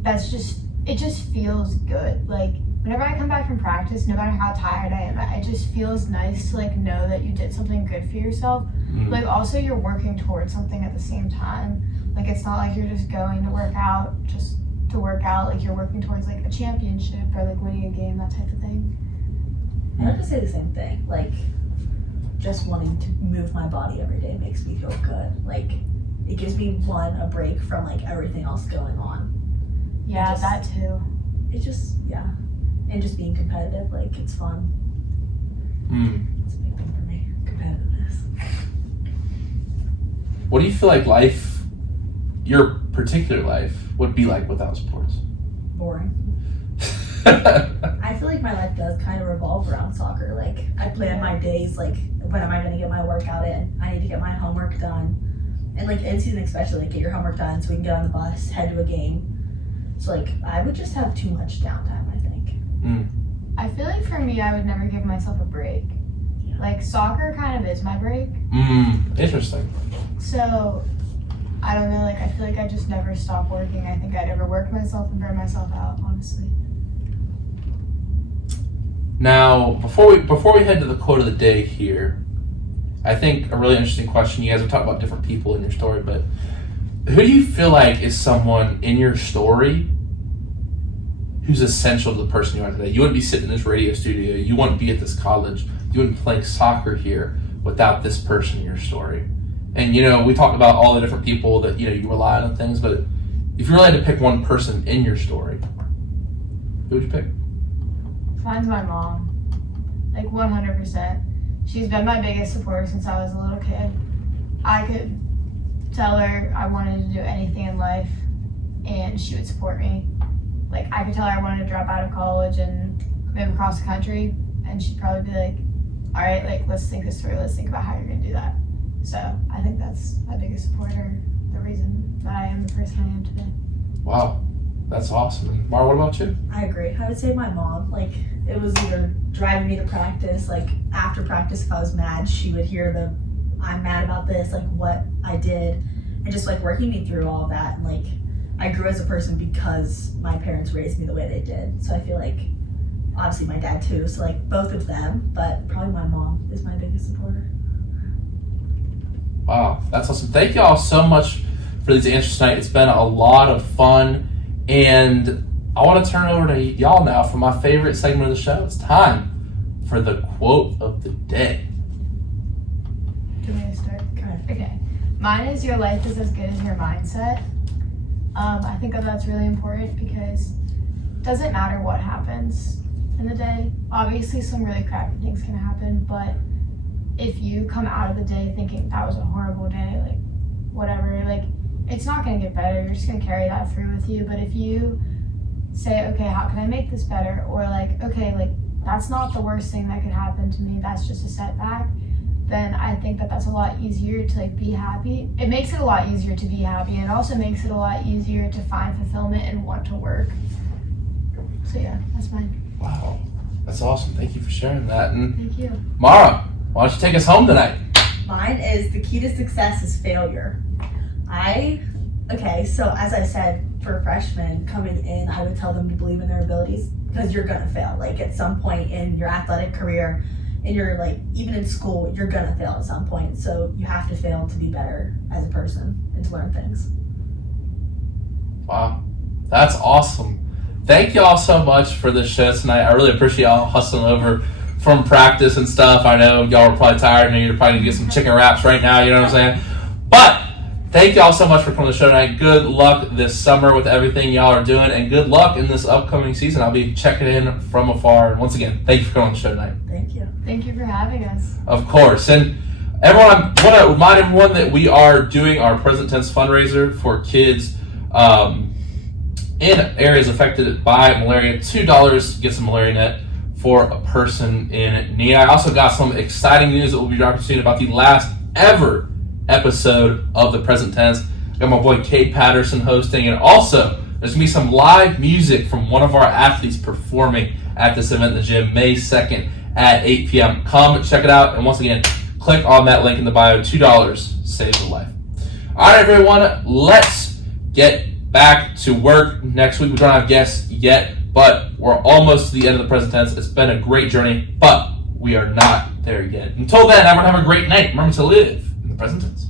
that's just, it just feels good. Like whenever I come back from practice, no matter how tired I am, it just feels nice to like know that you did something good for yourself. Like also you're working towards something at the same time. Like it's not like you're just going to work out just to work out, like you're working towards like a championship or like winning a game, that type of thing. I have to say the same thing. Like, just wanting to move my body every day makes me feel good. Like, it gives me a break from like everything else going on. Yeah, that too. It just, yeah. And just being competitive, like, it's fun. It's a big thing for me, competitiveness. What do you feel like life, your particular life, would be like without sports? Boring. I feel like my life does kind of revolve around soccer. Like, I plan my days, like, when am I going to get my workout in? I need to get my homework done. And, like, in season especially, like, get your homework done so we can get on the bus, head to a game. So, like, I would just have too much downtime, I think. I feel like for me, I would never give myself a break. Yeah. Like, soccer kind of is my break. Interesting. So, I don't know, like, I feel like I just never stop working. I think I'd overwork myself and burn myself out, honestly. Now, before we head to the quote of the day here, I think a really interesting question. You guys have talked about different people in your story, but who do you feel like is someone in your story who's essential to the person you are today? You wouldn't be sitting in this radio studio. You wouldn't be at this college. You wouldn't be playing soccer here without this person in your story. And, you know, we talked about all the different people that, you know, you rely on and things, but if you really had to pick one person in your story, who would you pick? Mine's my mom. Like, 100%. She's been my biggest supporter since I was a little kid. I could tell her I wanted to do anything in life, and she would support me. Like, I could tell her I wanted to drop out of college and move across the country, and she'd probably be like, all right, like, let's think this through. Let's think about how you're going to do that. So I think that's my biggest supporter, the reason that I am the person I am today. Wow, that's awesome. Maura, what about you? I agree. I would say my mom. Like, it was either driving me to practice, like, after practice if I was mad, she would hear the, I'm mad about this, like, what I did, and just, like, working me through all of that. And, like, I grew as a person because my parents raised me the way they did. So I feel like, obviously my dad too, so, like, both of them, but probably my mom is my biggest supporter. Wow, that's awesome. Thank you all so much for these answers tonight. It's been a lot of fun, and I want to turn it over to y'all now for my favorite segment of the show. It's time for the quote of the day. Do you want me to start? Okay. Mine is, your life is as good as your mindset. I think that that's really important because it doesn't matter what happens in the day. Obviously, some really crappy things can happen, but if you come out of the day thinking that was a horrible day, like, whatever, like, it's not going to get better. You're just going to carry that through with you. But if you say, okay, how can I make this better? Or, like, okay, like, that's not the worst thing that could happen to me. That's just a setback. Then I think that that's a lot easier to, like, be happy. It makes it a lot easier to be happy, and it also makes it a lot easier to find fulfillment and want to work. So yeah, that's mine. Wow, that's awesome. Thank you for sharing that. And Thank you. Maura, why don't you take us home tonight? Mine is, the key to success is failure. So as I said, for freshmen coming in, I would tell them to believe in their abilities because you're gonna fail. Like, at some point in your athletic career, in your, like, even in school, you're gonna fail at some point. So you have to fail to be better as a person and to learn things. Wow, that's awesome. Thank you all so much for this show tonight. I really appreciate y'all hustling over from practice and stuff. I know y'all are probably tired and you're probably gonna get some chicken wraps right now, you know what I'm saying? But thank y'all so much for coming to the show tonight. Good luck this summer with everything y'all are doing, and good luck in this upcoming season. I'll be checking in from afar. And once again, thank you for coming on the show tonight. Thank you. Thank you for having us. Of course. And everyone, I want to remind everyone that we are doing our present tense fundraiser for kids in areas affected by malaria. $2 gets a malaria net for a person in need. I also got some exciting news that we'll be dropping soon about the last ever episode of the present tense. I got my boy Cade Patterson hosting, and also there's gonna be some live music from one of our athletes performing at this event in the gym May 2nd at 8 p.m. Come check it out, and once again, click on that link in the bio. $2 saves a life. All right, everyone, let's get back to work. Next week we don't have guests yet, but we're almost to the end of the present tense. It's been a great journey, but we are not there yet. Until then, everyone have a great night. Remember to live in the present tense.